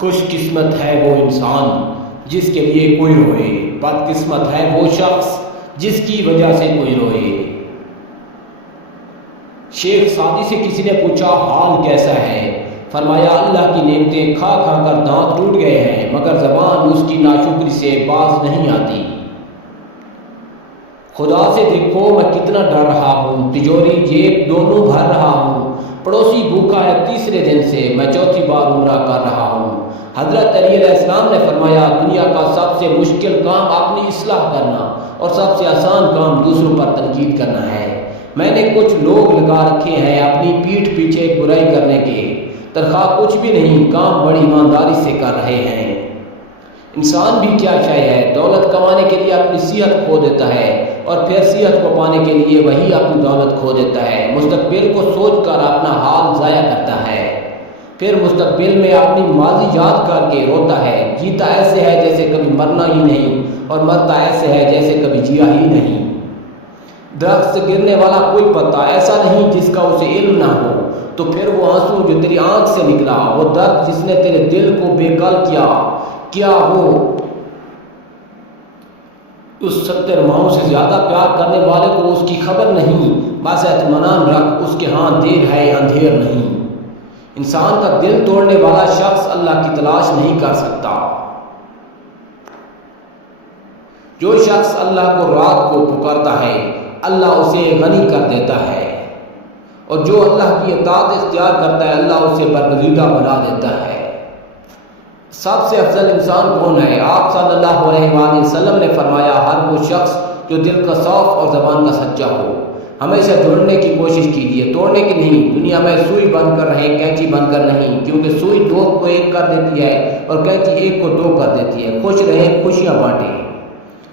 خوش قسمت ہے وہ انسان جس کے لیے کوئی روئے، بد قسمت ہے وہ شخص جس کی وجہ سے کوئی روئے۔ شیخ سعدی سے کسی نے پوچھا حال کیسا ہے؟ فرمایا اللہ کی نعمتیں کھا کھا کر دانت ٹوٹ گئے ہیں مگر زبان اس کی ناشکری سے باز نہیں آتی۔ خدا سے دیکھو میں کتنا ڈر رہا ہوں، تجوری جیب دونوں بھر رہا ہوں، پڑوسی بھوکا ہے تیسرے دن سے، میں چوتھی بار عمرہ کر رہا ہوں۔ حضرت علی علیہ السلام نے فرمایا دنیا کا سب سے مشکل کام اپنی اصلاح کرنا اور سب سے آسان کام دوسروں پر تنقید کرنا ہے۔ میں نے کچھ لوگ لگا رکھے ہیں اپنی پیٹھ پیچھے برائی کرنے کے، تنخواہ کچھ بھی نہیں، کام بڑی ایمانداری سے کر رہے ہیں۔ انسان بھی کیا شے ہے، دولت کمانے کے لیے اپنی صحت کھو دیتا ہے اور پھر صحت کو پانے کے لیے وہی اپنی دولت کھو دیتا ہے، مستقبل کو سوچ کر اپنا حال ضائع کرتا ہے، پھر مستقبل میں اپنی ماضی یاد کر کے روتا ہے۔ جیتا ایسے ہے جیسے کبھی مرنا ہی نہیں اور مرتا ایسے ہے جیسے کبھی جیا ہی نہیں۔ درخت سے گرنے والا کوئی پتا ایسا نہیں جس کا اسے علم نہ ہو، تو پھر وہ آنسو جو تیری آنکھ سے نکلا، وہ درد جس نے تیرے دل کو بے کل کیا، کیا وہ اس 70 ماہوں سے زیادہ پیار کرنے والے کو اس کی خبر نہیں؟ بس اطمینان رکھ، اس کے ہاں دیر ہے اندھیر نہیں۔ انسان کا دل توڑنے والا شخص اللہ کی تلاش نہیں کر سکتا۔ جو شخص اللہ کو رات کو پکارتا ہے اللہ اسے غنی کر دیتا ہے، اور جو اللہ کی اطاعت اختیار کرتا ہے اللہ اسے برگزیدہ بنا دیتا ہے۔ سب سے افضل انسان کون ہے؟ آپ صلی اللہ علیہ وآلہ وسلم نے فرمایا ہر وہ شخص جو دل کا صاف اور زبان کا سچا ہو۔ ہمیشہ جڑنے کی کوشش کیجیے، توڑنے کی نہیں۔ دنیا میں سوئی بن کر رہیں، کینچی بن کر نہیں، کیونکہ سوئی دو کو ایک کر دیتی ہے اور کینچی ایک کو دو کر دیتی ہے۔ خوش رہیں، خوشیاں بانٹیں۔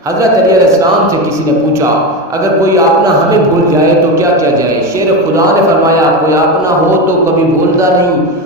حضرت علی علیہ السلام سے کسی نے پوچھا اگر کوئی اپنا ہمیں بھول جائے تو کیا کیا جائے؟ شیر خدا نے فرمایا کوئی اپنا ہو تو کبھی بھولتا نہیں